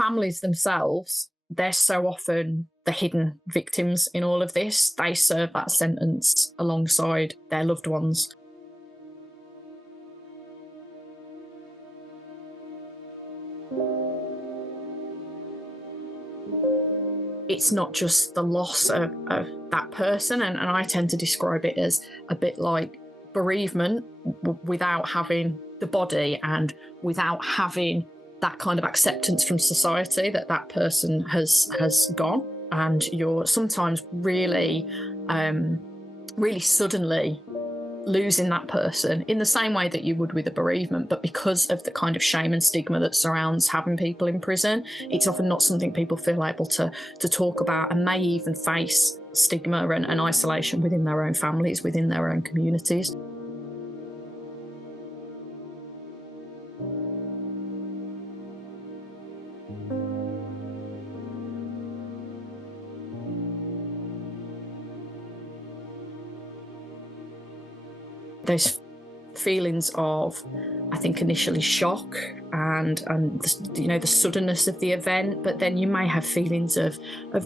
families themselves, they're so often the hidden victims in all of this. They serve that sentence alongside their loved ones. It's not just the loss of that person, and I tend to describe it as a bit like bereavement without having the body and without having that kind of acceptance from society that that person has gone. And you're sometimes really suddenly losing that person in the same way that you would with a bereavement, but because of the kind of shame and stigma that surrounds having people in prison, it's often not something people feel able to talk about, and may even face stigma and isolation within their own families, within their own communities. Those feelings of, I think, initially shock and the suddenness of the event, but then you may have feelings of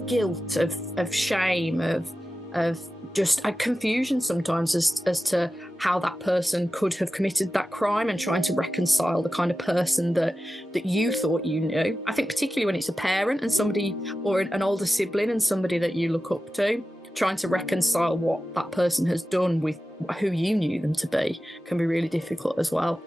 guilt, of shame, of just a confusion sometimes as to how that person could have committed that crime, and trying to reconcile the kind of person that you thought you knew. I think particularly when it's a parent and somebody, or an older sibling and somebody that you look up to, trying to reconcile what that person has done with who you knew them to be can be really difficult as well.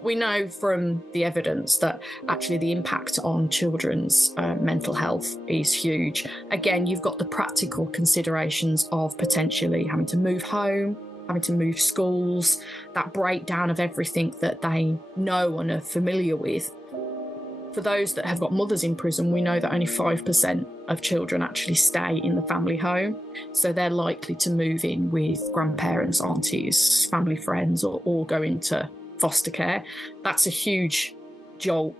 We know from the evidence that actually the impact on children's mental health is huge. Again, you've got the practical considerations of potentially having to move home, having to move schools, that breakdown of everything that they know and are familiar with. For those that have got mothers in prison, we know that only 5% of children actually stay in the family home. So they're likely to move in with grandparents, aunties, family friends, or go into foster care. That's a huge jolt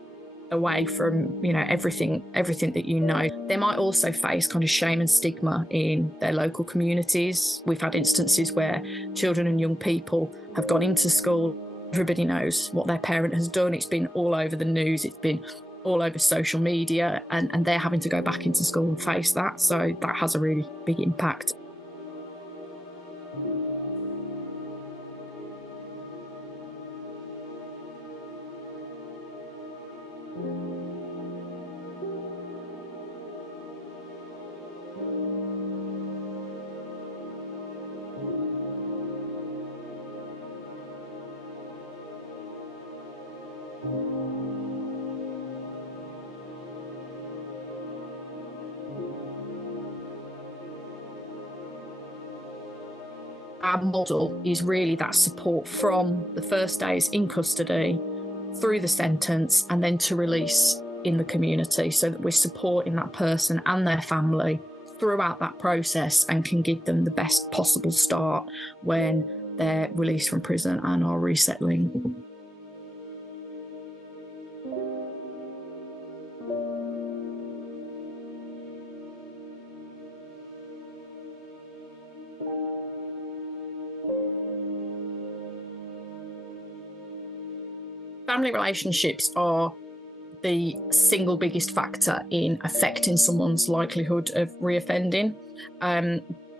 away from, everything that you know. They might also face kind of shame and stigma in their local communities. We've had instances where children and young people have gone into school. Everybody knows what their parent has done. It's been all over the news. It's been all over social media, and they're having to go back into school and face that. So that has a really big impact. Our model is really that support from the first days in custody, through the sentence, and then to release in the community, so that we're supporting that person and their family throughout that process and can give them the best possible start when they're released from prison and are resettling. Family relationships are the single biggest factor in affecting someone's likelihood of reoffending.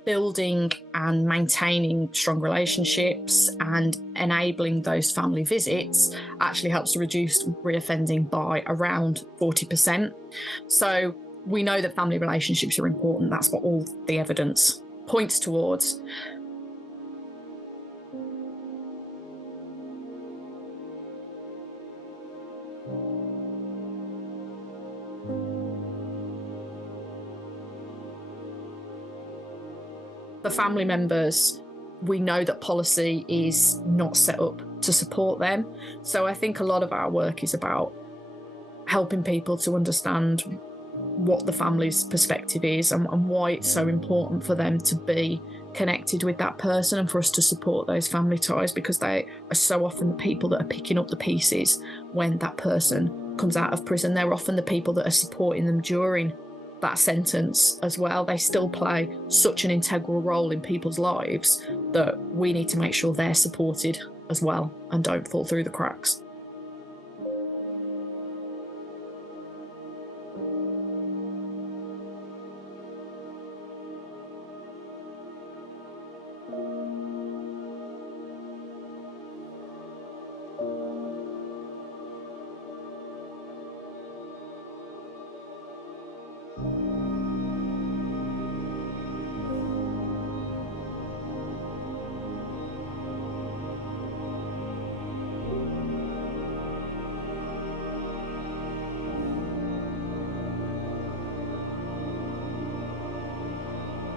Building and maintaining strong relationships and enabling those family visits actually helps to reduce reoffending by around 40%. So we know that family relationships are important. That's what all the evidence points towards. For family members, we know that policy is not set up to support them. So I think a lot of our work is about helping people to understand what the family's perspective is and why it's so important for them to be connected with that person and for us to support those family ties, because they are so often the people that are picking up the pieces when that person comes out of prison, they're often the people that are supporting them during that sentence as well. They still play such an integral role in people's lives that we need to make sure they're supported as well and don't fall through the cracks.